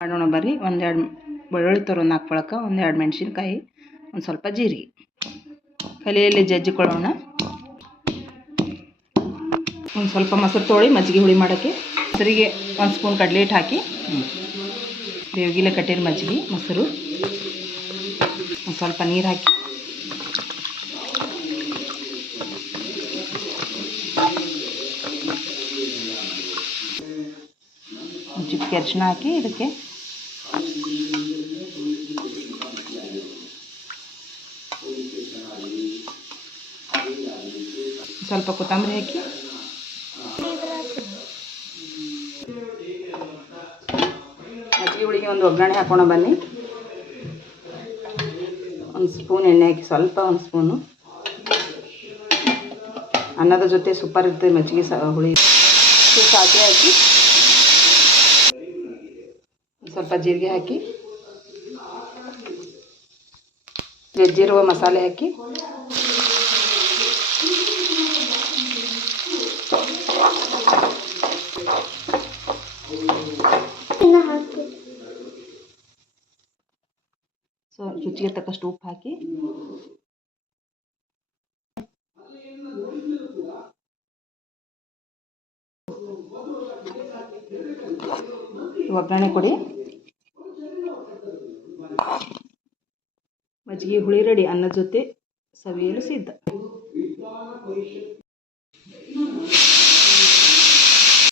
ಮಾಡೋಣ ಬರ್ರಿ. ಒಂದೆರಡು ಬೆಳ್ಳುಳ್ಳಿ ತೊಗೊಂಡು ಹಾಕ್ಕೊಳಕ, ಒಂದೆರಡು ಮೆಣಸಿನ್ಕಾಯಿ, ಒಂದು ಸ್ವಲ್ಪ ಜೀರಿಗೆ ಕಲಿಯಲ್ಲಿ ಜಜ್ಜಿಕೊಳ್ಳೋಣ. ಒಂದು ಸ್ವಲ್ಪ ಮೊಸರು ತೊಳಿ ಮಜ್ಜಿಗೆ ಹುಳಿ ಮಾಡೋಕ್ಕೆ. ಮೊಸರಿಗೆ ಒಂದು ಸ್ಪೂನ್ ಕಡಲೆ ಹಿಟ್ಟು ಹಾಕಿ, ಬೇವಿಗಿಲೆ ಕಟ್ಟಿನ ಮಜ್ಜಿಗೆ, ಮೊಸರು, ಒಂದು ಸ್ವಲ್ಪ ನೀರು ಹಾಕಿ ಚಿಟಿಕೆ ಅರಿಶಿನ ಹಾಕಿ ಇದಕ್ಕೆ ಸ್ವಲ್ಪ ಕೊತ್ತಂಬರಿ ಹಾಕಿ ಮಜ್ಜಿಗೆ ಹುಳಿಗೆ ಒಂದು ಒಗ್ಗರಣೆ ಹಾಕೋಣ ಬನ್ನಿ. ಒಂದು ಸ್ಪೂನ್ ಎಣ್ಣೆ ಹಾಕಿ, ಸ್ವಲ್ಪ ಒಂದು ಸ್ಪೂನು. ಅನ್ನದ ಜೊತೆ ಸೂಪರ್ ಇರ್ತದೆ ಮಜ್ಜಿಗೆ ಹುಳಿ. ಸಾಸಿವೆ ಹಾಕಿ, ಸ್ವಲ್ಪ ಜೀರಿಗೆ ಹಾಕಿ, ಜಜ್ಜಿರುವ ಮಸಾಲೆ ಹಾಕಿ, ರುಚಿಗೆ ತಕ್ಕಷ್ಟು ಉಪ್ಪು ಹಾಕಿ, ಒಗ್ಗರಣೆ ಕೊಡಿ. ಮಜ್ಜಿಗೆ ಹುಳಿ ರೆಡಿ. ಅನ್ನದ ಜೊತೆ ಸವಿಯಲು ಸಿದ್ಧ.